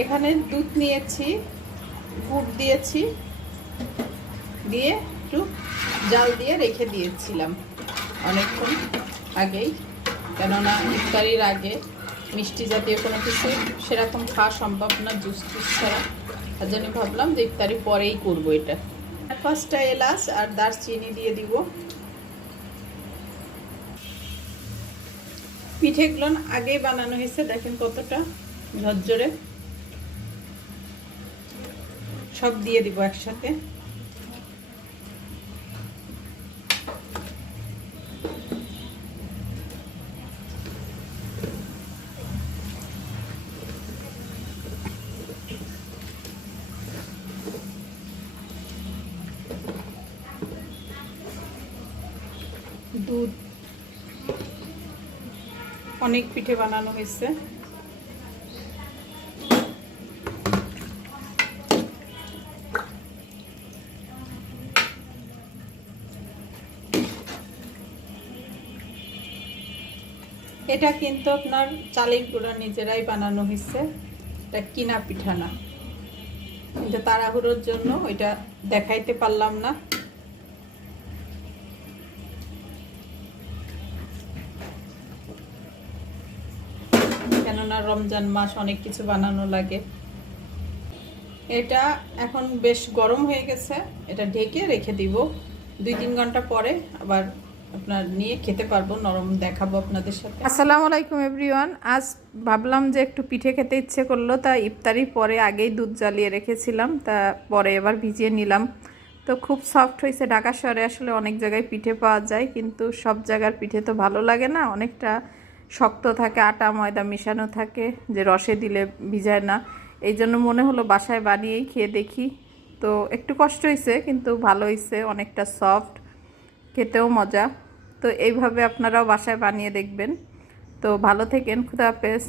এখানে দুধ নিয়েছি, গুড় দিয়েছি, দিয়ে একটু জাল দিয়ে রেখে দিয়েছিলাম অনেকক্ষণ আগেই, কেননা ইফতারির আগে মিষ্টি জাতীয় কোনো কিছু সেরকম খাওয়া সম্ভব না জুস টুস ছাড়া। তার জন্য ভাবলাম যে ইফতারি পরেই করবো এটা। ফার্স্টটা এলাচ আর দারচিনি দিয়ে দিব। পিঠেগুলো আগেই বানানো হয়েছে, দেখেন কতটা ঝরঝরে। সব দিয়ে দিব একসাথে। দুধ, অনেক পিঠে বানানো হয়েছে। এটা কিন্তু আপনার চালের গুঁড়া নিজেরাই বানানো হয়েছে, এটা কিনা পিঠা না। কিন্তু তাড়াহুড়োর জন্য ওইটা দেখাইতে পারলাম না। কেননা রমজান মাস অনেক কিছু বানানো লাগে। এটা এখন বেশ গরম হয়ে গেছে, এটা ঢেকে রেখে দিব। 2-3 ঘন্টা পরে আবার আপনার নিয়ে খেতে পারবো, নরম দেখাবো আপনাদের সাথে। আসসালামু আলাইকুম এভরিওয়ান। আজ ভাবলাম যে একটু পিঠে খেতে ইচ্ছে করলো, তা ইফতারি পরে আগেই দুধ জ্বালিয়ে রেখেছিলাম, তা পরে এবার ভিজিয়ে নিলাম। তো খুব সফট হয়েছে। ঢাকা শহরে আসলে অনেক জায়গায় পিঠে পাওয়া যায়, কিন্তু সব জায়গার পিঠে তো ভালো লাগে না, অনেকটা শক্ত থাকে, আটা ময়দা মিশানো থাকে, যে রসে দিলে ভিজায় না। এই জন্য মনে হলো বাসায় বানিয়েই খেয়ে দেখি। তো একটু কষ্ট হয়েছে, কিন্তু ভালো হয়েছে, অনেকটা সফট, খেতেও মজা। তো এইভাবে আপনারাও বাসায় বানিয়ে দেখবেন। তো ভালো থেকেন, খুদা হাফেজ।